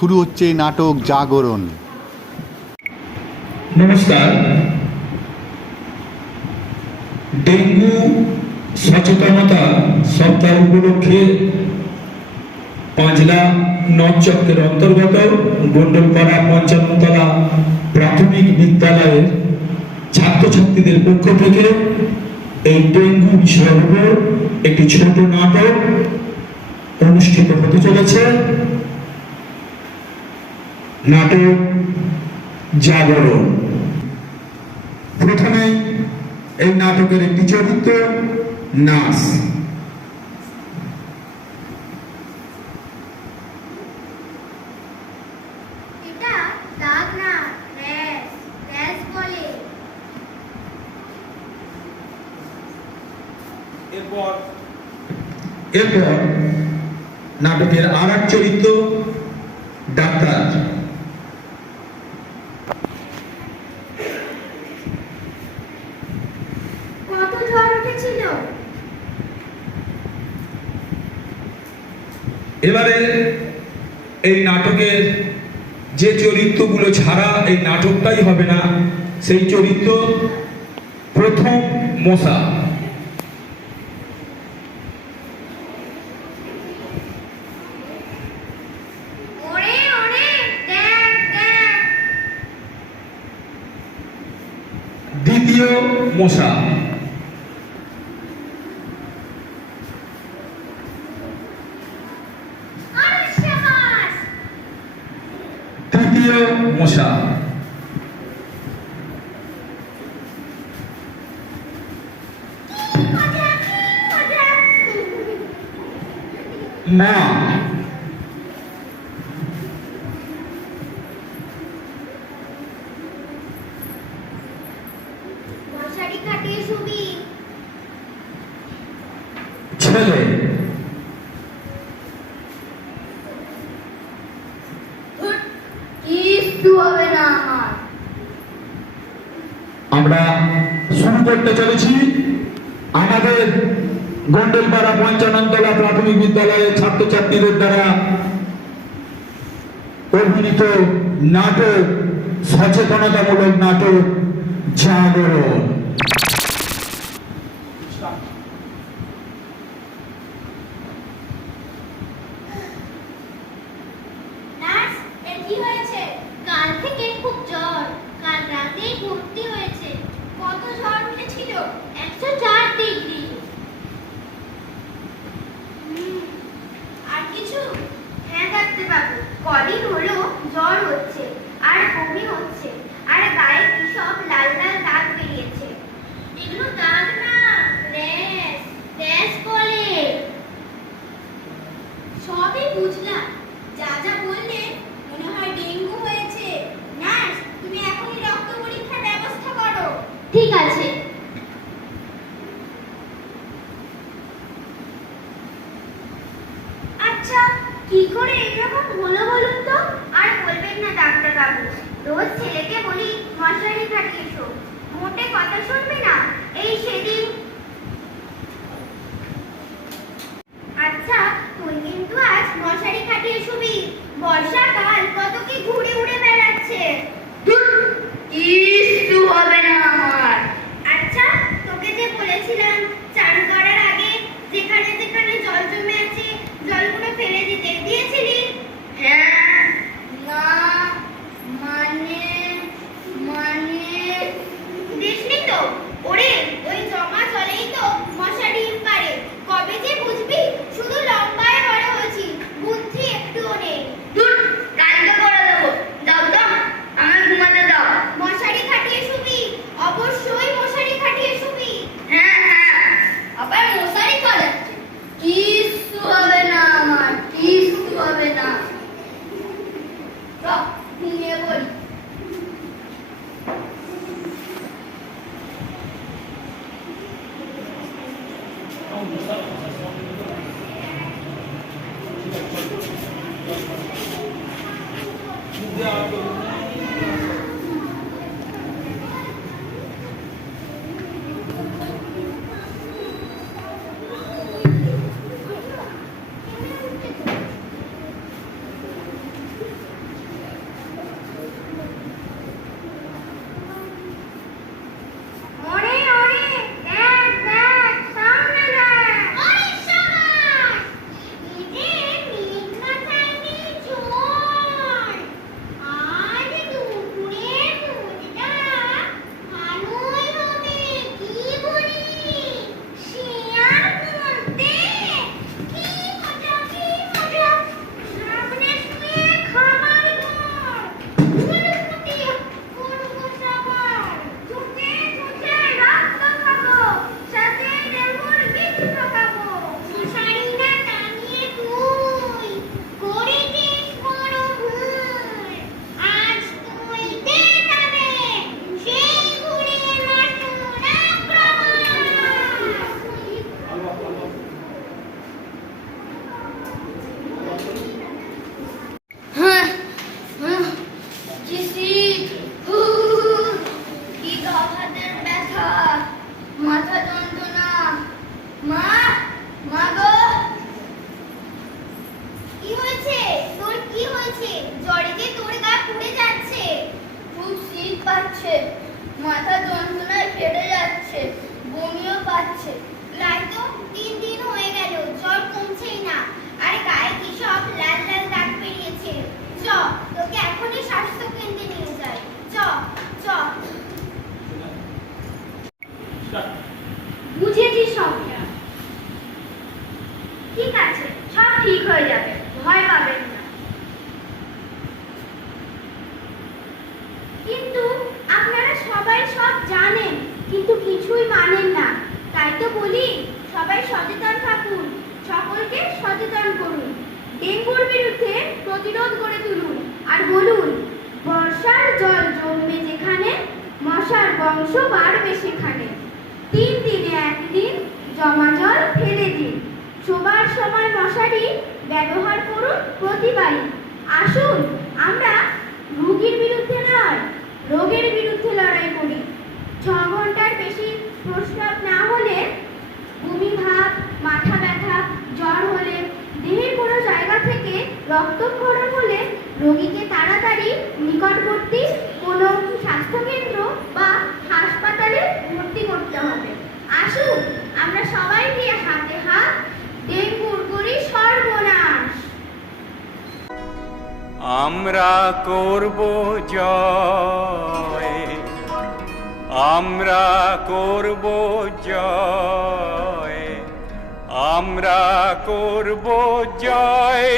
শুরু হচ্ছে নাটক জাগরণ। নমস্কার। ডেঙ্গু সচেতনতা সপ্তাহ উপলক্ষে পাঁচলা নচকের অন্তর্গত গন্ডলপাড়া পঞ্চান্নতলা প্রাথমিক বিদ্যালয়ের ছাত্রছাত্রীদের পক্ষ থেকে এই ডেঙ্গু বিষয়ের উপর একটি ছোট নাটক অনুষ্ঠিত হতে চলেছে। নাটক জাগরণ। প্রথমে এই নাটকের একটি চরিত্র নার্স। এটা দাগ না, র্যাশ, র্যাশ বলে। এরপর নাটকের আর এক চরিত্র ডাক্তার। কত ঝড় উঠেছিল? এবারে এই নাটকের যে চরিত্রগুলো ছাড়া এই নাটকটাই হবে না, সেই চরিত্র প্রথম মশা। ওরে ওরে, দেখ দেখ। দ্বিতীয় মশা। আরে শাবাশ! তৃতীয় মশা। মজা, মজা। মা। মশারি খাটিয়ে শুবি। ছেলে। ধুর, কিচ্ছু হবে না আমার। আমরা শুরু করতে চলেছি আমাদের গন্ডলপাড়া পঞ্চাননতলা প্রাথমিক বিদ্যালয়ের ছাত্রছাত্রীদের দ্বারা অভিনীত নাটক, সচেতনতামূলক নাটক জাগরণ। নার্স, এর কি হয়েছে? কাল থেকে খুব জ্বর। কাল রাতেই ভর্তি হয়েছে। কত ঝড় উঠেছিল? 104 ডিগ্রি। আর কিছু? হ্যাঁ ডাক্তারবাবু, কদিন হলো জ্বর হচ্ছে আর বমি হচ্ছে আর গায়ে কি সব লাল লাল দাগ বেরিয়েছে। এগুলো দাগ না, র্যাশ, র্যাশ বলে। সবই বুঝলাম, যা যা বললে মনে হয় ডেঙ্গু হয়েছে। নার্স, তুমি এখনই রক্ত পরীক্ষার ব্যবস্থা করো। ঠিক আছে। আচ্ছা, কি করে এরকম হলো বলুন তো? আর বলবেন না ডাক্তারবাবু, রোজ ছেলেকে বলি মশারি খাটিয়ে শো, মোটে কথা শুনবে না। এই সেদিন। আচ্ছা, তুই কিন্তু আজ মশারি খাটিয়ে শুবি। বর্ষাকাল কত কি ঘুরে উড়ে বেড়াচ্ছে। ধুর, কিচ্ছু হবে না আমার। আচ্ছা, তোকে যে বলেছিলাম চান করার আগে যেখানে যেখানে জল জমে আছে জলগুলো ফেলে দিতে, দিয়েছিলি? হ্যাঁ। না, মানে মানে দিসনি তো? ওরে, ওই জমা জলেই তো মশা ডিম পাড়ে। কবে যে বুঝবি? শুধু লম্বায় বড় হয়েছি, বুদ্ধি একটুও নেই। ধুর, কালকে করে দেবো। দাও দাও, আমার ঘুমাতে দাও। মশারি খাটিয়ে শুবি, অবশ্যই মশারি খাটিয়ে শুবি। হ্যাঁ হ্যাঁ, আবার মশারি খাটাচ্ছে। কিচ্ছু হবে না আমার, কিচ্ছু হবে না। চল, ঘুমিয়ে পড়ি। লাগছে, মাথা যন্ত্রণায় ফেটে যাচ্ছে, বমিও পাচ্ছে। প্রায় তো 3 দিন হয়ে গেল, জ্বর কমছেই না। আর গায়ে কি সব লাল লাল দাগ বেরিয়েছে। চ, তোকে এখনই স্বাস্থ্য কেন্দ্রে নিয়ে যাই। চ চ। বুঝেছি সব। ঠিক আছে, সব ঠিক হয়ে যাবে, ভয় পাবেন না। কিন্তু আপনারা সবাই সব জানেন, কিন্তু কিছুই মানেন না। তাই তো বলি, সবাই সচেতন থাকুন, সকলকে সচেতন করুন, ডেঙ্গুর বিরুদ্ধে প্রতিরোধ গড়ে তুলুন। আর বলুন, বর্ষার জল জমবে যেখানে, মশার বংশ বাড়বে সেখানে। 3 দিনে 1 দিন জমা জল ফেলে দিন, শোবার সময় মশারি ব্যবহার করুন প্রতিবারই। আসুন আমরা রোগীর বিরুদ্ধে নয়, রোগের বিরুদ্ধে লড়াই করি। 6 ঘন্টার বেশি প্রস্রাব না হলে, বমি ভাব, মাথা ব্যথা, জ্বর হলে, দেহের কোনো জায়গা থেকে রক্তক্ষরণ হলে রোগীকে তাড়াতাড়ি নিকটবর্তী কোনো স্বাস্থ্যকেন্দ্র বা হাসপাতালে ভর্তি করতে হবে। আসুন আমরা সবাই মিলে হাতে হাত ডেঙ্গুর করি সর্বনাশ। আমরা করব জয়, আমরা করব জয়, আমরা করব জয়।